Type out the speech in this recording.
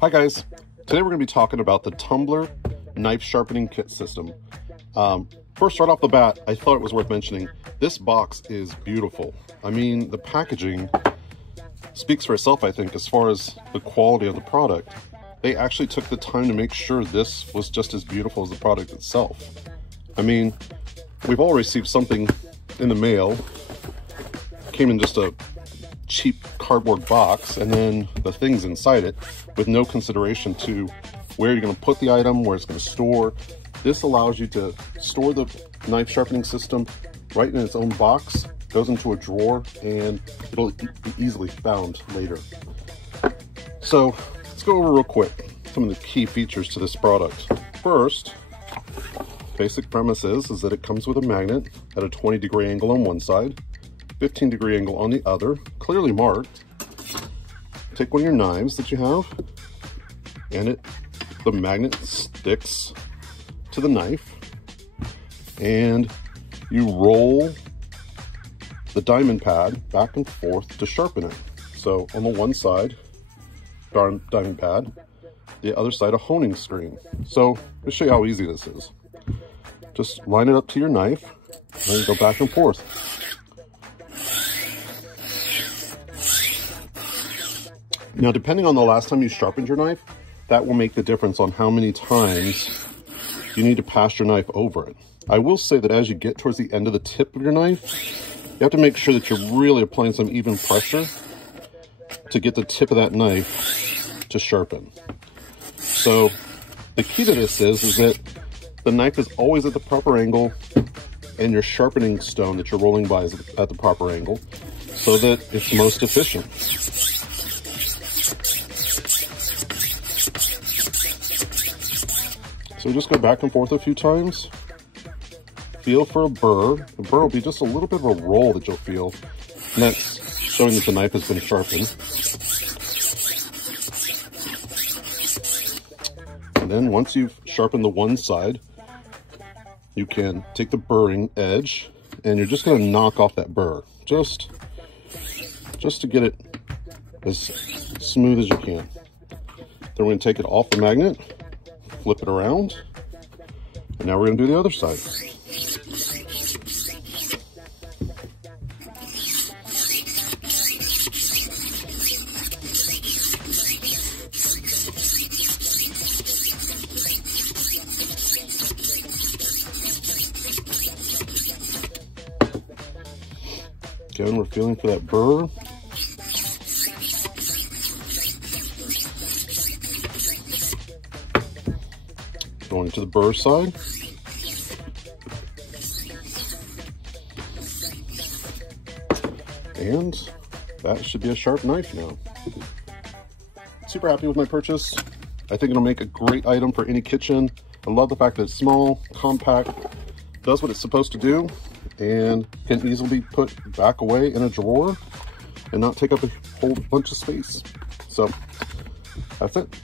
Hi guys, today we're going to be talking about the Tumbler Knife Sharpening Kit System. First, right off the bat, I thought it was worth mentioning, this box is beautiful. I mean, the packaging speaks for itself, I think, as far as the quality of the product. They actually took the time to make sure this was just as beautiful as the product itself. I mean, we've all received something in the mail, came in just a cheap cardboard box, and then the things inside it with no consideration to where you're going to put the item, where it's going to store. This allows you to store the knife sharpening system right in its own box, goes into a drawer, and it'll be easily found later. So let's go over real quick some of the key features to this product. First, basic premise is that it comes with a magnet at a 20-degree angle on one side, 15-degree angle on the other, clearly marked. Take one of your knives that you have, and the magnet sticks to the knife, and you roll the diamond pad back and forth to sharpen it. So on the one side, diamond pad, the other side a honing screen. So let's show you how easy this is. Just line it up to your knife and go back and forth. Now, depending on the last time you sharpened your knife, that will make the difference on how many times you need to pass your knife over it. I will say that as you get towards the end of the tip of your knife, you have to make sure that you're really applying some even pressure to get the tip of that knife to sharpen. So the key to this is that the knife is always at the proper angle, and your sharpening stone that you're rolling by is at the proper angle, so that it's most efficient. So just go back and forth a few times. Feel for a burr. The burr will be just a little bit of a roll that you'll feel, and that's showing that the knife has been sharpened. And then once you've sharpened the one side, you can take the burring edge, and you're just going to knock off that burr, just to get it as smooth as you can. Then we're going to take it off the magnet, flip it around, and now we're going to do the other side. Again, we're feeling for that burr. Going to the burr side. And that should be a sharp knife now. Super happy with my purchase. I think it'll make a great item for any kitchen. I love the fact that it's small, compact, does what it's supposed to do, and can easily be put back away in a drawer and not take up a whole bunch of space. So that's it.